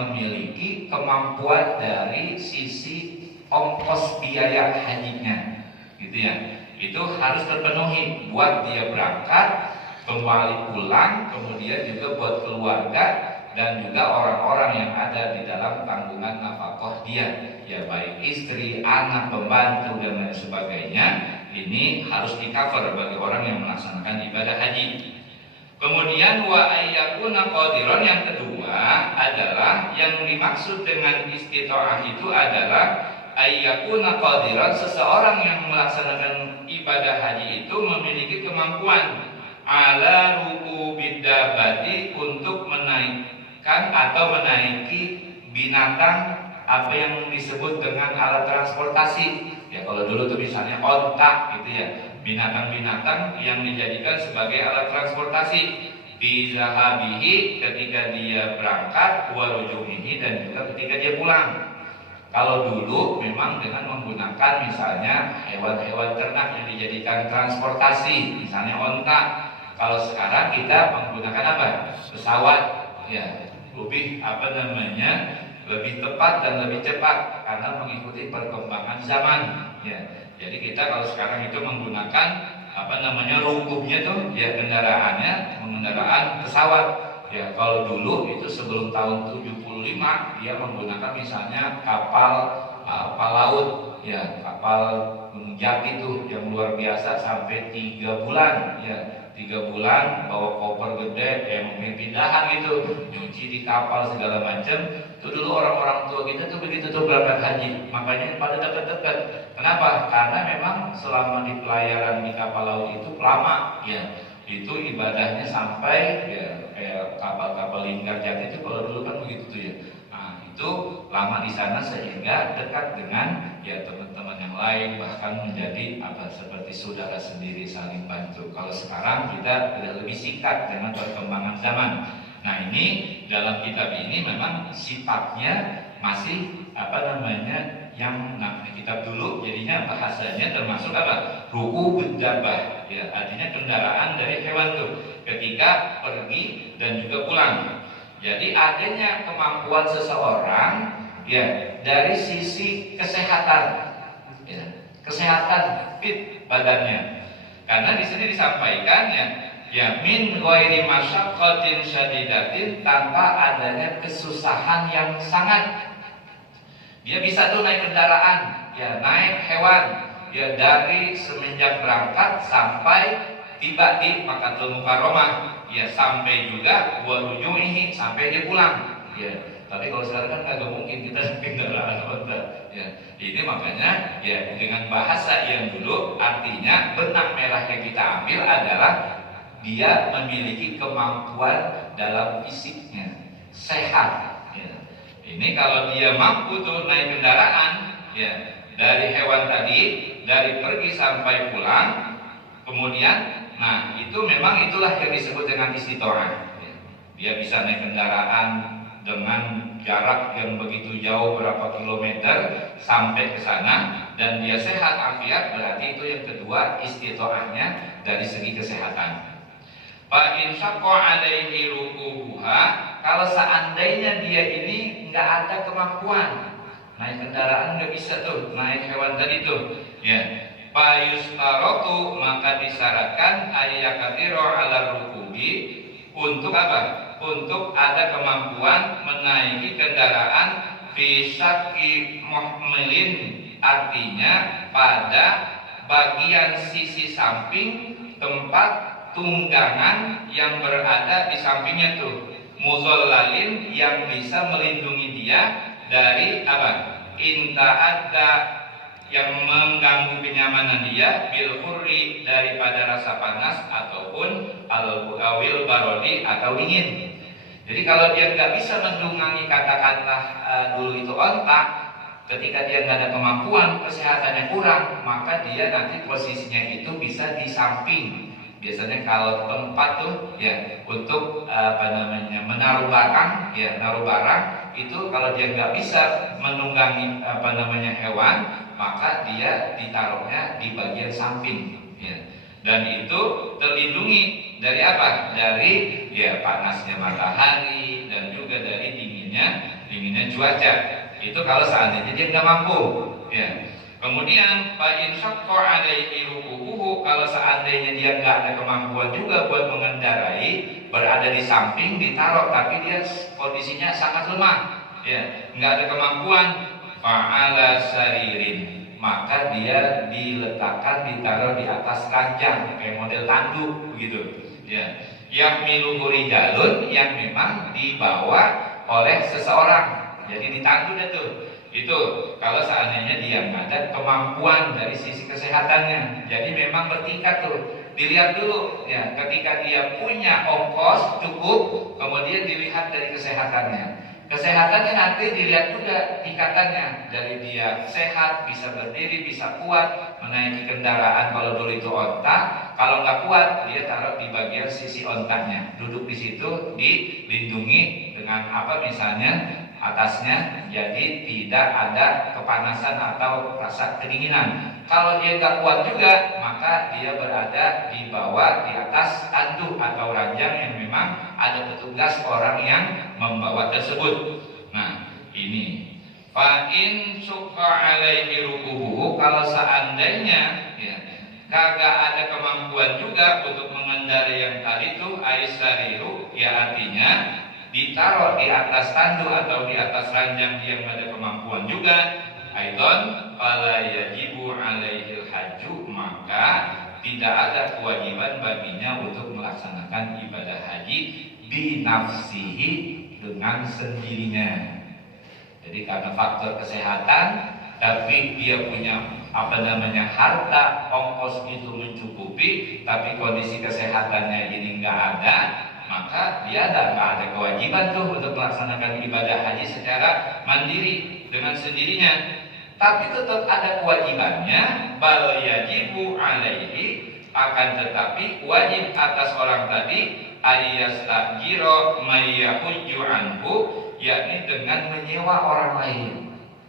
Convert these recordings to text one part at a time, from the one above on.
memiliki kemampuan dari sisi ongkos biaya hajinya, gitu ya. Itu harus terpenuhi buat dia berangkat, kembali pulang, kemudian juga buat keluarga dan juga orang-orang yang ada di dalam tanggungan nafkah dia, ya baik istri, anak, pembantu dan lain sebagainya. Ini harus di-cover bagi orang yang melaksanakan ibadah haji. Kemudian wa ayyakuna qadiran, yang kedua adalah yang dimaksud dengan istita'ah itu adalah ayyakuna qadiran, seseorang yang melaksanakan ibadah haji itu memiliki kemampuan ala rukubid dabati, untuk menaikkan atau menaiki binatang apa yang disebut dengan alat transportasi. Ya kalau dulu tuh misalnya onta gitu ya, binatang-binatang yang dijadikan sebagai alat transportasi. Bizahabihi, ketika dia berangkat, warujumihi, dan juga ketika dia pulang. Kalau dulu memang dengan menggunakan misalnya hewan-hewan ternak yang dijadikan transportasi, misalnya onta. Kalau sekarang kita menggunakan apa? Pesawat, ya lebih lebih tepat dan lebih cepat karena mengikuti perkembangan zaman. Ya, jadi kita kalau sekarang itu menggunakan rukubnya tuh ya kendaraannya kendaraan pesawat. Ya kalau dulu itu sebelum tahun 75 dia menggunakan misalnya kapal laut, ya kapal jak itu yang luar biasa sampai 3 bulan, ya 3 bulan bawa koper gede, yang pindahan gitu, nyuci di kapal segala macam. Itu dulu orang-orang tua kita tuh begitu tuh berangkat haji, makanya pada dekat-dekat. Kenapa? Karena memang selama di pelayaran di kapal laut itu lama, ya itu ibadahnya sampai ya kayak kapal-kapal lingkar jati itu kalau dulu kan begitu tuh ya. Nah itu lama di sana sehingga dekat dengan ya teman-teman yang lain, bahkan menjadi seperti saudara sendiri, saling bantu. Kalau sekarang kita tidak lebih singkat dengan perkembangan zaman. Nah ini dalam kitab ini memang sifatnya masih yang kitab dulu jadinya bahasanya termasuk ruku bendabah, ya artinya kendaraan dari hewan tuh ketika pergi dan juga pulang. Jadi adanya kemampuan seseorang ya dari sisi kesehatan, ya, kesehatan fit badannya. Karena di sini disampaikan ya min ghairi masyaqqatin syadidatin, tanpa adanya kesusahan yang sangat. Dia bisa tuh naik kendaraan, ya naik hewan, ya dari semenjak berangkat sampai tiba di Makkahul Mukarramah, ya sampai juga warujumihi, sampai dia pulang. Ya, tapi kalau sekarang kan kagak mungkin kita naik kendaraan onta. Ya, ini makanya ya dengan bahasa yang dulu artinya benang merah yang kita ambil adalah dia memiliki kemampuan dalam fisiknya, sehat. Ini kalau dia mampu tuh naik kendaraan, ya dari hewan tadi, dari pergi sampai pulang, kemudian, nah itu memang itulah yang disebut dengan istita'ah. Dia bisa naik kendaraan dengan jarak yang begitu jauh, berapa kilometer sampai ke sana, dan dia sehat afiat, berarti itu yang kedua istita'ahnya dari segi kesehatan. Fa in syaqqa alaihi rukubuha, kalau seandainya dia ini nggak ada kemampuan naik kendaraan, nggak bisa tuh naik hewan tadi tuh, ya fa yustaratu, maka disyaratkan ayyakadiru ala rukubi, untuk apa? Untuk ada kemampuan menaiki kendaraan fi syaqi muhmilin, artinya pada bagian sisi samping tempat tunggangan yang berada di sampingnya tuh, muzallalin, yang bisa melindungi dia dari inta'adda, yang mengganggu kenyamanan dia, bil hurri, daripada rasa panas, ataupun al-awil barodi, atau dingin. Jadi kalau dia nggak bisa menunggangi katakanlah dulu itu onta, ketika dia nggak ada kemampuan, kesehatannya kurang, maka dia nanti posisinya itu bisa di samping. Biasanya kalau tempat tuh ya untuk menaruh barang, ya naruh barang itu kalau dia nggak bisa menunggangi hewan, maka dia ditaruhnya di bagian samping, ya. Dan itu terlindungi dari apa? Dari ya panasnya matahari dan juga dari dinginnya dengan cuaca. Itu kalau seandainya dia nggak mampu, ya. Kemudian Pak Insakko alaihi rukubuhu, kalau seandainya dia nggak ada kemampuan juga buat mengendarai, berada di samping ditaruh, tapi dia kondisinya sangat lemah, ya, nggak ada kemampuan, fa'ala saririn, maka dia diletakkan, ditaruh di atas ranjang kayak model tanduk begitu, ya. Yahmiluhu rijalun, yang memang dibawa oleh seseorang, jadi ditandu dah tuh. Itu kalau seandainya dia nggak ada kemampuan dari sisi kesehatannya. Jadi memang bertingkat tuh, dilihat dulu ya, ketika dia punya ongkos cukup, kemudian dilihat dari kesehatannya. Kesehatannya nanti dilihat juga tingkatannya, dari dia sehat, bisa berdiri, bisa kuat menaiki kendaraan. Kalau dulu itu onta, kalau nggak kuat dia taruh di bagian sisi ontanya, duduk di situ, dilindungi dengan apa misalnya atasnya, jadi tidak ada kepanasan atau rasa kedinginan. Kalau dia nggak kuat juga, maka dia berada di bawah, di atas tanduk atau ranjang yang memang ada petugas orang yang membawa tersebut. Nah, ini fa in suqa alaihi rukubuhu, kalau seandainya ya kagak ada kemampuan juga untuk mengendarai yang tadi itu, aisariru, ya artinya ditaruh di atas tanduk atau di atas ranjang yang ada kemampuan juga, aidon fala yajibu alaihil hajju, maka tidak ada kewajiban baginya untuk melaksanakan ibadah haji binafsihi, dengan sendirinya. Jadi karena faktor kesehatan, tapi dia punya harta, ongkos itu mencukupi, tapi kondisi kesehatannya ini nggak ada, maka dia nggak ada kewajiban tuh untuk melaksanakan ibadah haji secara mandiri dengan sendirinya. Tapi tetap ada kewajibannya, bal yajibu alaihi, akan tetapi wajib atas orang tadi ayyastajiro mayyahujju anhu, yakni dengan menyewa orang lain.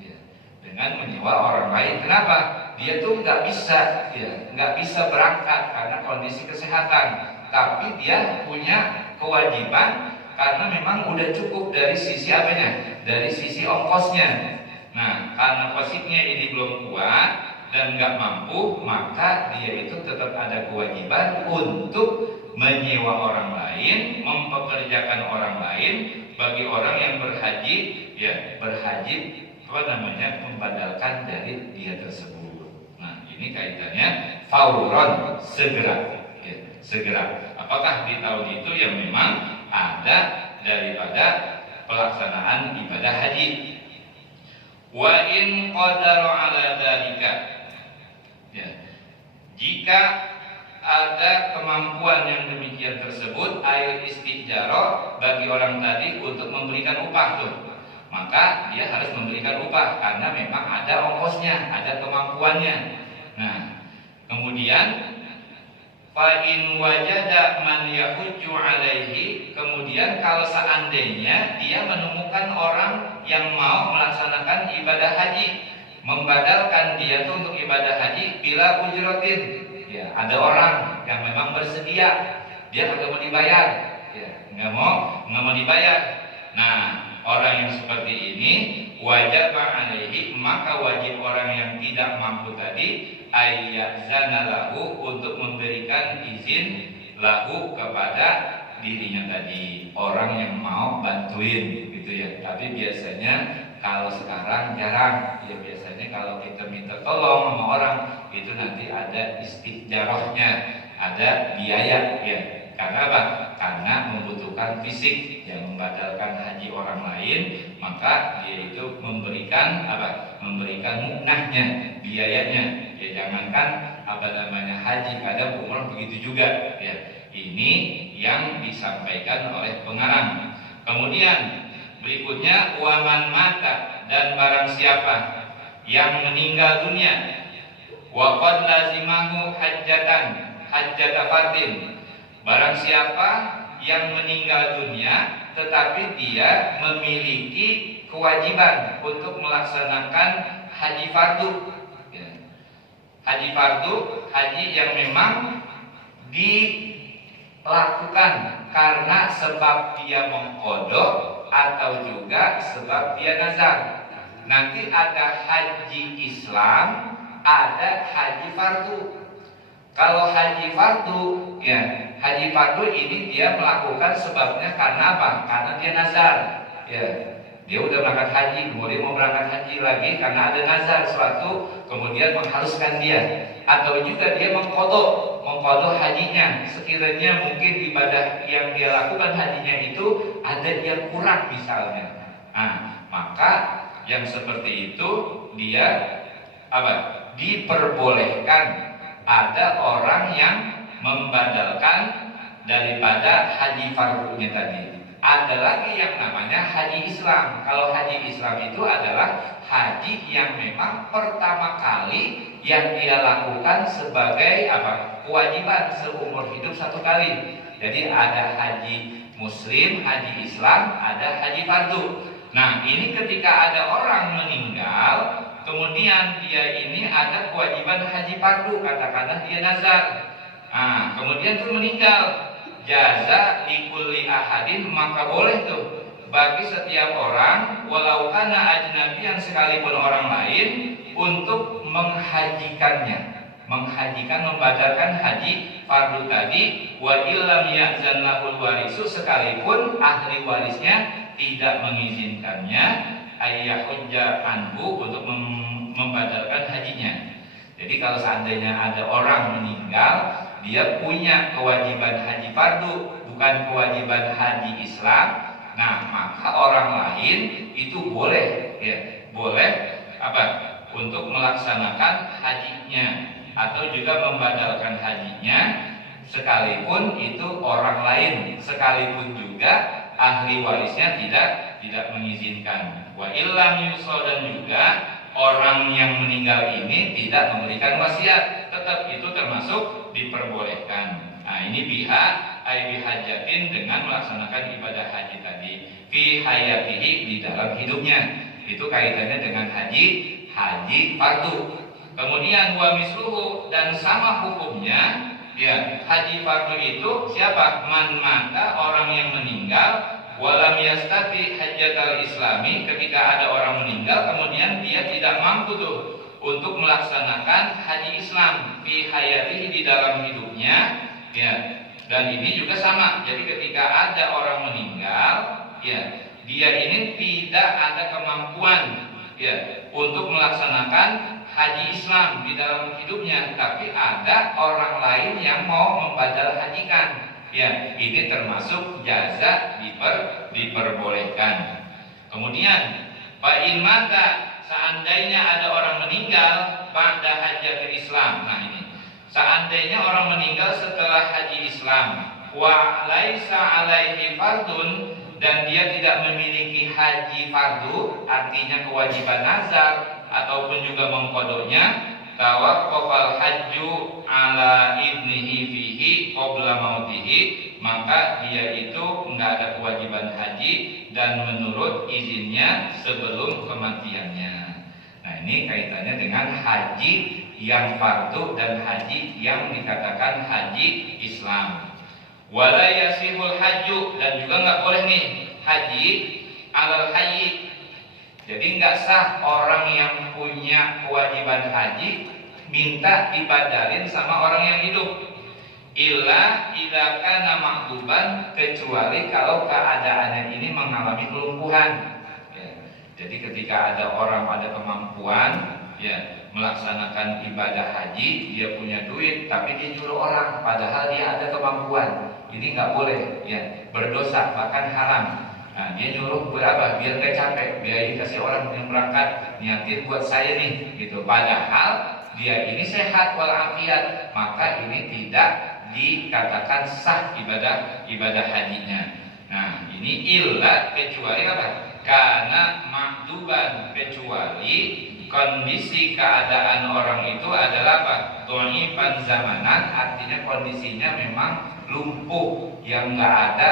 Ya, dengan menyewa orang lain. Kenapa? Dia tuh nggak bisa, ya, nggak bisa berangkat karena kondisi kesehatan. Tapi dia punya kewajiban karena memang udah cukup dari sisi apanya? Dari sisi ongkosnya. Nah, karena posisinya ini belum kuat dan nggak mampu, maka dia itu tetap ada kewajiban untuk menyewa orang lain, mempekerjakan orang lain bagi orang yang berhaji, ya berhaji membadalkan dari dia tersebut. Nah, ini kaitannya fauron, segera, ya, segera. Apakah di tahun itu yang memang ada daripada pelaksanaan ibadah haji? Wa in qadaru ala dzalika, ya, jika ada kemampuan yang demikian tersebut, air istijarah bagi orang tadi untuk memberikan upah tuh, maka dia harus memberikan upah karena memang ada ongkosnya, ada kemampuannya. Nah, kemudian fa in wajada man yahujju alaihi, kemudian kalau seandainya dia menemukan orang yang mau melaksanakan ibadah haji, membadalkan dia tuh untuk ibadah haji bila ujrotin, ya ada orang yang memang bersedia, dia kagak mau dibayar, ya nggak mau dibayar. Nah, orang yang seperti ini wajib alaihi, maka wajib orang yang tidak mampu tadi ayyazana lahu, untuk memberikan izin lahu kepada dirinya tadi, orang yang mau bantuin gitu ya. Tapi biasanya kalau sekarang jarang, ya biasanya kalau kita minta tolong sama orang itu nanti ada istijarahnya, ada biaya, ya. Karena apa? Karena membutuhkan fisik, yang membadalkan haji orang lain, maka dia itu memberikan apa? Memberikan muknahnya, biayanya. Ya jangankan haji, kadang umrah begitu juga, ya. Ini yang disampaikan oleh pengarang. Kemudian berikutnya waman mata, dan barang siapa yang meninggal dunia, wa qad lazimahu hajjata fardin, barang siapa yang meninggal dunia tetapi dia memiliki kewajiban untuk melaksanakan haji fardu, ya. Haji fardu, haji yang memang dilakukan karena sebab dia mengkodok atau juga sebab dia nazar. Nanti ada haji Islam, ada haji fardu. Kalau haji fardu, ya haji fardu ini dia melakukan sebabnya karena apa? Karena dia nazar. Ya, dia udah berangkat haji, kemudian mau berangkat haji lagi karena ada nazar suatu, kemudian mengharuskan dia. Atau juga dia mengkodok hajinya. Sekiranya mungkin ibadah yang dia lakukan hajinya itu ada yang kurang misalnya. Nah, maka yang seperti itu dia apa? Diperbolehkan. Ada orang yang membadalkan daripada haji fardunya tadi. Ada lagi yang namanya haji Islam. Kalau haji Islam itu adalah haji yang memang pertama kali yang dia lakukan sebagai apa? Kewajiban seumur hidup satu kali. Jadi ada haji Muslim, haji Islam, ada haji fardu. Nah, ini ketika ada orang meninggal, kemudian dia ini ada kewajiban haji fardu, katakanlah dia nazar. Nah, kemudian tuh meninggal, jaza likulli ahadin, maka boleh tuh bagi setiap orang, walau kana ajnabiyan, sekalipun orang lain, untuk membadalkan haji fardu tadi, wa illam ya'zan lahul warisu, sekalipun ahli warisnya tidak mengizinkannya, ayyahujja anhu, untuk membadalkan hajinya. Jadi kalau seandainya ada orang meninggal, dia punya kewajiban haji fardu, bukan kewajiban haji Islam. Nah, maka orang lain itu boleh, ya, boleh apa? Untuk melaksanakan hajinya atau juga membadalkan hajinya, sekalipun itu orang lain, sekalipun juga ahli warisnya tidak mengizinkan. Wa illam yusol, dan juga orang yang meninggal ini tidak memberikan wasiat, tetap itu termasuk diperbolehkan. Nah, ini bihajatin, dengan melaksanakan ibadah haji tadi fi hayatihi, di dalam hidupnya. Itu kaitannya dengan haji fardu. Kemudian wa misluhu, dan sama hukumnya, ya, haji fardu itu siapa? Man mata, orang yang meninggal, walam yastati hajjatal islami, ketika ada orang meninggal kemudian dia tidak mampu tuh untuk melaksanakan haji Islam fi hayatihi, di dalam hidupnya, ya. Dan ini juga sama. Jadi ketika ada orang meninggal, ya, dia ini tidak ada kemampuan, ya, untuk melaksanakan haji Islam di dalam hidupnya, tapi ada orang lain yang mau membadal hajikan. Ya, ini termasuk jaza, diperbolehkan. Kemudian fa'in mata, seandainya ada orang meninggal pada hajatul Islam. Nah, ini seandainya orang meninggal setelah haji Islam, wa laisa alaihi fardun, dan dia tidak memiliki haji fardu, artinya kewajiban nazar ataupun juga mengkodoknya, tawaqqafal hajju ala ibnihi fihi qabla mautihi, maka dia itu enggak ada kewajiban haji dan menurut izinnya sebelum kematiannya. Nah, ini kaitannya dengan haji yang fardu dan haji yang dikatakan haji Islam. Wala yasihul hajju, dan juga enggak boleh nih haji alal hayy. Jadi enggak sah orang yang punya kewajiban haji minta dibadalin sama orang yang hidup. Illa idza kana maktuban, kecuali kalau keadaannya ini mengalami kelumpuhan. Ya. Jadi ketika ada orang ada kemampuan, ya, melaksanakan ibadah haji, dia punya duit tapi dia nyuruh orang padahal dia ada kemampuan. Ini nggak boleh, ya, berdosa, bahkan haram. Nah, dia nyuruh berapa? Biar nggak capek, biar kasih orang yang berangkat niatin buat saya nih, gitu. Padahal dia ini sehat walafiat, maka ini tidak dikatakan sah ibadah hajinya. Nah, ini illa, kecuali apa? Karena makduban, kecuali kondisi keadaan orang itu adalah apa? Dha'ifan zamanan, artinya kondisinya memang lumpuh, yang nggak ada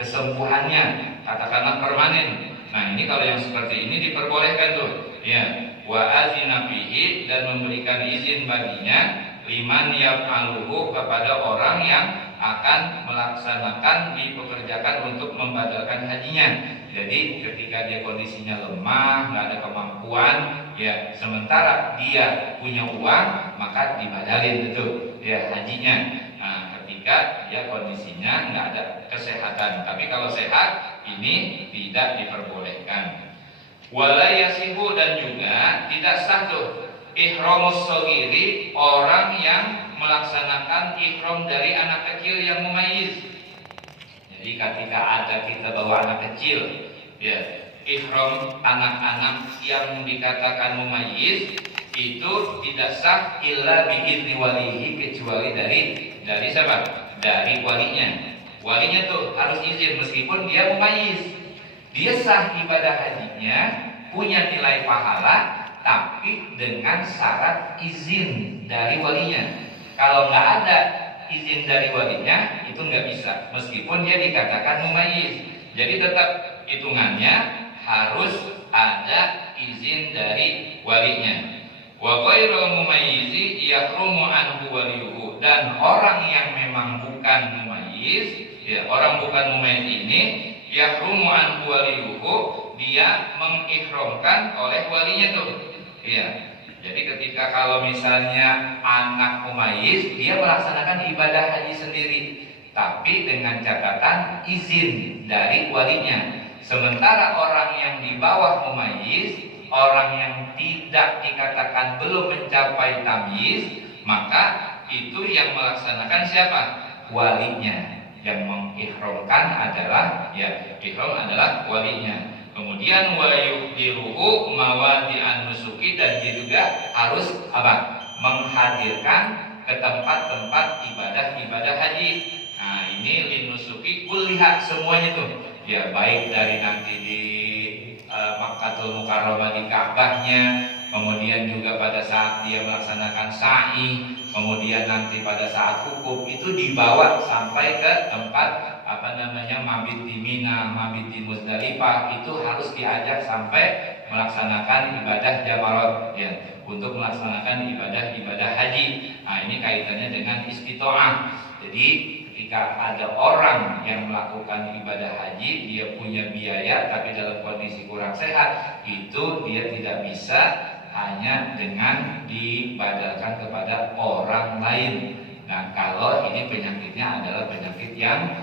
kesembuhannya, katakanlah permanen. Nah, ini kalau yang seperti ini diperbolehkan tuh, ya, wa azina fihi, dan memberikan izin baginya, liman yaf'aluhu, kepada orang yang akan melaksanakan dipekerjakan untuk membatalkan hajinya. Jadi ketika dia kondisinya lemah, nggak ada kemampuan, ya sementara dia punya uang, maka dibadalin itu ya hajinya. Nah, ketika dia kondisinya nggak ada kesehatan, tapi kalau sehat ini tidak diperbolehkan. Wala yasihu, dan juga tidak sah tuh ihramus shogiri, orang yang melaksanakan ihram dari anak kecil yang mumayyiz. Jadi ketika ada kita bawa anak kecil, ya ihram anak-anak yang dikatakan mumayyiz itu tidak sah illa biizni walihi, kecuali dari siapa? Dari walinya. Walinya tuh harus izin meskipun dia mumayyiz. Dia sah ibadah hajinya, punya nilai pahala, tapi dengan syarat izin dari walinya. Kalau nggak ada izin dari walinya, itu nggak bisa, meskipun dia dikatakan mumayyiz. Jadi tetap hitungannya harus ada izin dari walinya. Wa ghairul mumayyizi yahrumu anhu waliyuhu, dan orang yang memang bukan mumayyiz, ya orang bukan mumayyiz ini yahrumu anhu waliyuhu, dia mengihramkan oleh walinya tuh. Ya. Jadi ketika kalau misalnya anak mumayyiz, dia melaksanakan ibadah haji sendiri, tapi dengan catatan izin dari walinya. Sementara orang yang di bawah mumayyiz, orang yang tidak dikatakan belum mencapai tamyiz, maka itu yang melaksanakan siapa? Walinya. Yang mengihramkan adalah ihram adalah walinya. Kemudian wa yuhdiruhu mawadi'an nusuki, dan dia juga harus menghadirkan ke tempat-tempat ibadah haji. Nah, ini linusuki kulliha, semuanya tuh. Ya, baik dari nanti di Makkahul Mukarramah di Ka'bahnya, kemudian juga pada saat dia melaksanakan sa'i, kemudian nanti pada saat wukuf itu dibawa sampai ke tempat mabit di Mina, mabit di Muzdalifah, itu harus diajak sampai melaksanakan ibadah jamarat, ya, untuk melaksanakan ibadah haji. Nah, ini kaitannya dengan istitoah. Jadi ketika ada orang yang melakukan ibadah haji, dia punya biaya tapi dalam kondisi kurang sehat, itu dia tidak bisa hanya dengan dibadalkan kepada orang lain. Nah, kalau ini penyakitnya adalah penyakit yang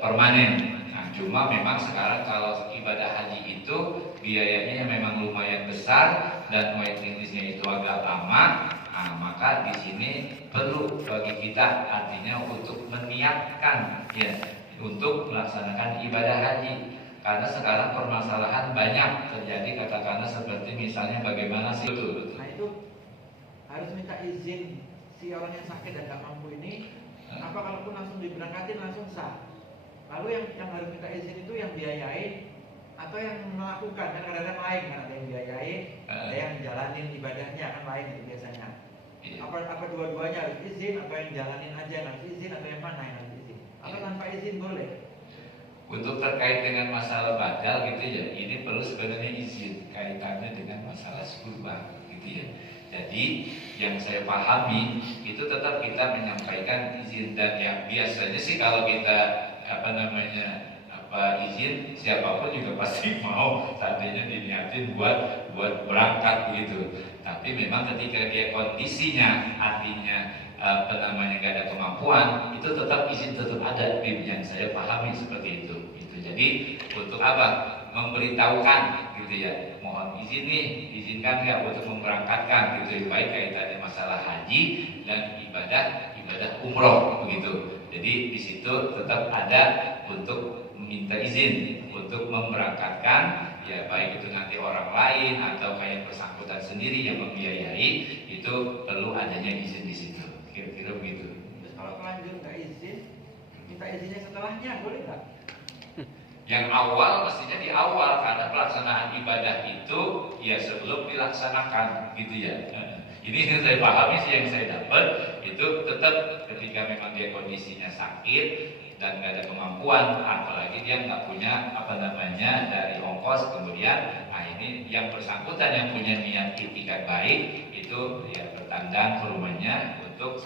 permanen. Nah, cuma memang sekarang kalau ibadah haji itu biayanya memang lumayan besar dan waiting listnya itu agak lama. Nah, maka di sini perlu bagi kita, artinya untuk meniatkan, ya, untuk melaksanakan ibadah haji. Karena sekarang permasalahan banyak terjadi, katakanlah seperti misalnya bagaimana sih betul. Nah, itu harus minta izin si orang yang sakit dan tak mampu ini. Apa kalaupun langsung diberangkatin langsung sah? Lalu yang harus minta izin itu yang biayai atau yang melakukan? Kan kadang-kadang lain, kan ada yang biayai, ada yang jalanin ibadahnya, kan lain itu biasanya. Apa dua-duanya harus izin, atau yang jalanin aja yang harus izin, atau yang mana yang harus izin? Atau tanpa izin boleh? Untuk terkait dengan masalah badal gitu ya, ini perlu sebenarnya izin kaitannya dengan masalah kurban gitu ya. Jadi yang saya pahami itu tetap kita menyampaikan izin, dan yang biasanya sih kalau kita izin, siapapun juga pasti mau, seandainya diniatin buat berangkat begitu. Tapi memang ketika dia kondisinya artinya nggak ada kemampuan, itu tetap izin tetap ada, yang saya pahami seperti itu. Jadi untuk apa? Memberitahukan gitu ya, mohon izin nih, izinkan nggak untuk memberangkatkan gitu, baik kaitannya masalah haji dan ibadah umroh begitu. Jadi di situ tetap ada untuk meminta izin untuk memberangkatkan, ya baik itu nanti orang lain atau kayak bersangkutan sendiri yang membiayai, itu perlu adanya izin di situ. Kira-kira begitu. Terus kalau lanjut nggak izin, minta izinnya setelahnya boleh nggak? Yang awal mestinya di awal, karena pelaksanaan ibadah itu ya sebelum dilaksanakan gitu ya. Ini yang saya pahami sih, yang saya dapat itu tetap ketika memang dia kondisinya sakit dan nggak ada kemampuan, apalagi dia nggak punya dari ongkos, kemudian ini yang bersangkutan yang punya niat itikat baik itu ya bertandang ke rumahnya untuk